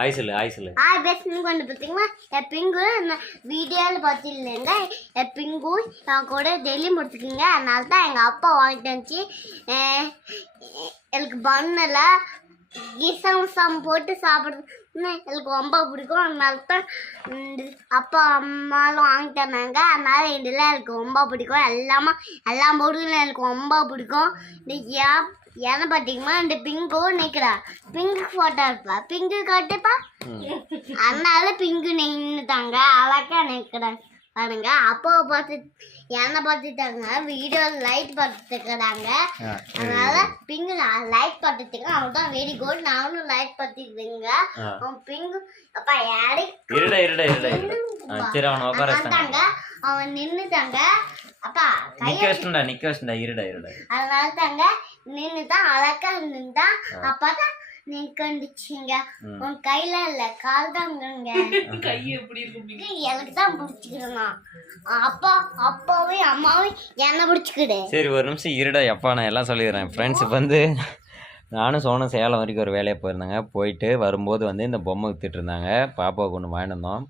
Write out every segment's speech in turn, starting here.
ஆய் சொல்லு ஆய் சொல்லு. ஆய் பேசுன்னு கொண்டு பார்த்தீங்கன்னா என் பிங்கு வீடியோவில் பார்த்துருந்தேங்க. என் பிங்கு நான் கூட டெய்லி முடிச்சுக்கிங்க. அதனால தான் எங்கள் அப்பா வாங்கிட்டு வந்துச்சு. எனக்கு பண்ணல கிசம் போட்டு சாப்பிட்றதுன்னு எனக்கு ரொம்ப பிடிக்கும். அதனால தான் அப்பா அம்மாலும் வாங்கி தந்தாங்க. அதனால இதெல்லாம் எனக்கு ரொம்ப பிடிக்கும். எல்லா பொருளும் எனக்கு ரொம்ப பிடிக்கும். ஏன்னு பார்த்தீங்கன்னா இந்த பிங்கு நிற்கிறா பிங்கு ஃபோட்டோ இருப்பா பிங்கு காட்டுப்பா. அதனால பிங்கு நின்றுட்டாங்க அழகா நிற்கிறாங்க பாருங்க. அப்பாவை பார்த்து என்னை பார்த்துட்டாங்க வீடியோ லைட் பார்த்துக்கிறாங்க. அதனால பிங்கு லைட் பார்த்துட்டுங்க. அவங்க தான் வெரி குட். நானும் லைட் பார்த்துக்கிறேங்க. பிங்கு அப்பா யாரு வந்தாங்க அவன் நின்றுட்டாங்க. அப்பா நிக்க வச்சுடா இருடா. அதனால தாங்க நின்றுதான் அழகா நின்றுதான். அப்பதான் நீ கண்டுச்சிங்க. உன் கையில இல்ல கால் தான் எனக்கு தான் பிடிச்சிக்கிறேன். அப்பாவையும் அம்மாவையும் என்ன பிடிச்சிக்கிடு. சரி ஒரு நிமிஷம் இருடா. எப்பா நான் எல்லாம் சொல்லிடுறேன். ஃப்ரெண்ட்ஸ் வந்து நானும் சோனும் சேலம் வரைக்கும் ஒரு வேலையை போயிருந்தாங்க. போயிட்டு வரும்போது வந்து இந்த பொம்மை வித்துட்டு இருந்தாங்க. பாப்பாவுக்கு ஒன்று வாங்கிட்டு வந்தோம்.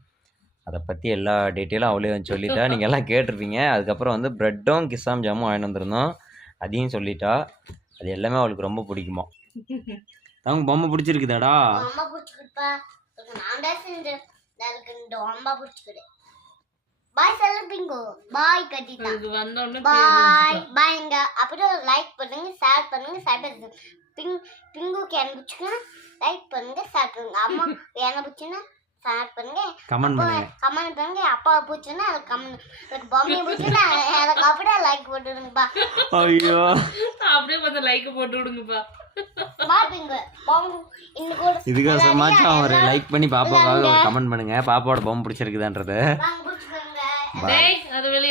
அதை பற்றி எல்லா டீட்டெயிலும் அவளே வந்து சொல்லிட்டா. நீங்கள் எல்லாம் கேட்டிருப்பீங்க. அதுக்கப்புறம் வந்து ப்ரெட்டும் கிசாம் ஜாமும் வாங்கிட்டு வந்திருந்தோம். அதையும் சொல்லிட்டா. அது எல்லாமே அவளுக்கு ரொம்ப பிடிக்குமா. அவங்க பொம்மை பிடிச்சிருக்குதாடா? ரொம்ப பிடிச்சிக்கிட்டா. நான் தான் செஞ்சேன். எனக்கு ரொம்ப பிடிச்சிக்கிடு. பாய் சொல்ல பிங்கு. பாய் கட்டிட்டா. பாய் பாய்ங்க. அப்புறம் லைக் பண்ணுங்க ஷேர் பண்ணுங்க சப்ஸ்கிரைப் பிங்குக்கு என்ன பிடிச்சிக்கன்னா லைக் பண்ணுங்க ஷேர் பண்ணுங்க. அம்மா என்ன பிடிச்சுன்னா ஷேர் பண்ணுங்க கமெண்ட் பண்ணுங்க. அப்பா பிடிச்சுன்னா அது கமெண்ட். எனக்கு பொம்மை பிடிச்சுன்னா எனக்கு அப்படியே லைக் போட்டு விடுங்கப்பா. ஐயோ அப்படியே பார்த்து லைக் போட்டு விடுங்கப்பா. இதுக்கு சமாச்சும் ஒரு லைக் பண்ணி பாப்பாவுக்காக கமெண்ட் பண்ணுங்க. பாப்பாவோட பொம்மை பிடிச்சிருக்குதான்றது. அது வெளியே